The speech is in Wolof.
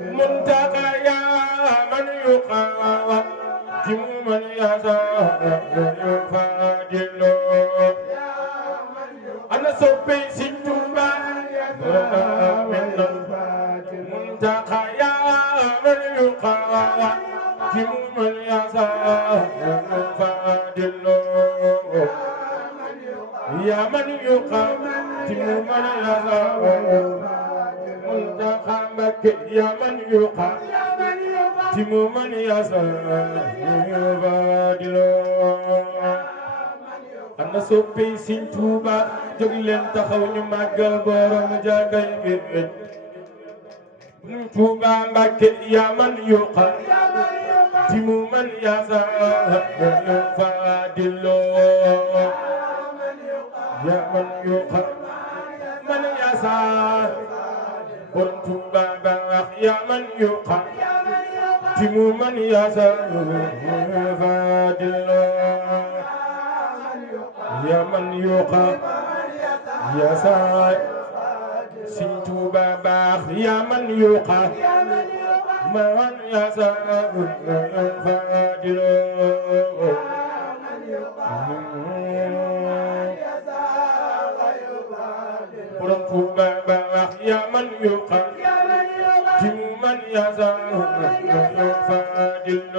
منتقى يا من يقاتم من يشاء يفادل أنا صبي ستوبا منتقى يا من يقاتم من يشاء يفادل يا من يقاتم من يشاء منتقى مكة يا من يقاتم من يشاء يفادل ana soppey Sëñ Tuuba jóg leen taxaw ñu màggal borom jàngay ngir Sëñ Tuuba Mbàkke yaa man yuqaddimu man yasaa fadilo yaa man yuqaddimu man yasaa borom Tuuba baax yaa man yuqaddimu man yasaa fadilo يا من يوقع يا ساي Sëñ Tuuba baax يا من يوقع من يا ساي فادل borom Tuuba baax يا من يوقع من يا ساي فادل